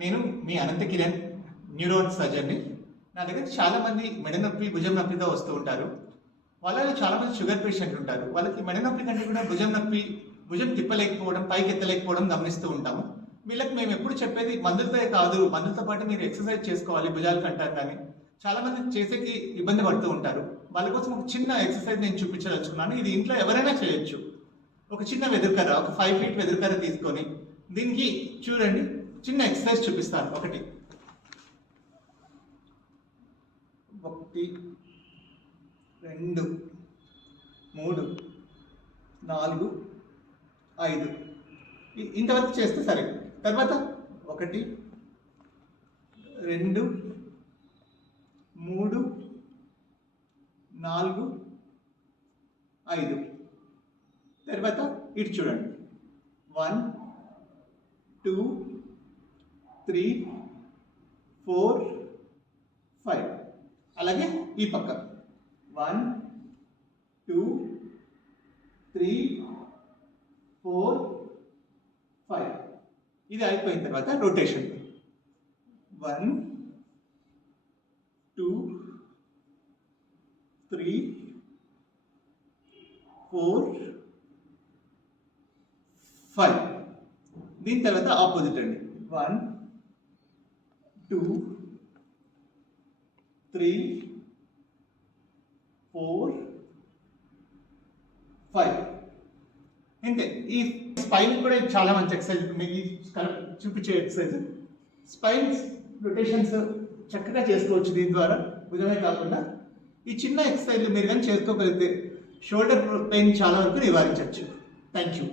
నేను మీ అనంత కిరణ్ న్యూరోన్ సర్జన్ని. నా దగ్గర చాలామంది మెడ నొప్పి భుజం నొప్పితో వస్తూ ఉంటారు. వాళ్ళలో చాలామంది షుగర్ పేషెంట్ ఉంటారు. వాళ్ళకి మెడ నొప్పి కంటే కూడా భుజం నొప్పి, భుజం తిప్పలేకపోవడం, పైకి ఎత్తలేకపోవడం గమనిస్తూ ఉంటాము. వీళ్ళకి మేము ఎప్పుడు చెప్పేది మందులతో కాదు, మందులతో పాటు మీరు ఎక్సర్సైజ్ చేసుకోవాలి భుజాలు కంటారు. కానీ చాలామంది చేసేకి ఇబ్బంది పడుతూ ఉంటారు. వాళ్ళ కోసం ఒక చిన్న ఎక్సర్సైజ్ నేను చూపించదలుచుకున్నాను. ఇది ఇంట్లో ఎవరైనా చేయొచ్చు. ఒక చిన్న వెదురుకర్ర, ఒక 5 feet వెదురుకర్ర తీసుకొని దీనికి చూడండి చిన్న ఎక్సర్సైజ్ చూపిస్తాను. 1 2 3 4 5 ఇంతవరకు చేస్తే సరే. తర్వాత 1 2 3 4 5. తర్వాత ఇటు చూడండి 1 2 3 4 5. అలాగే ఈ పక్క 1 2 3 4 5. ఇది అయిపోయిన తర్వాత రొటేషన్ 1 2 3 4 5. దీని తర్వాత ఆపోజిట్ అండి 1 2 3 4 5. అంతే. ఈ స్పైన్ కూడా చాలా మంచి ఎక్సర్సైజ్. మీకు చూపించే ఎక్సర్సైజ్ స్పైన్ రొటేషన్స్ చక్కగా చేసుకోవచ్చు దీని ద్వారా. భుజమే కాకుండా ఈ చిన్న ఎక్సర్సైజ్ మీరు కానీ చేసుకోగలిగితే షోల్డర్ పెయిన్ చాలా వరకు నివారించవచ్చు. Thank you.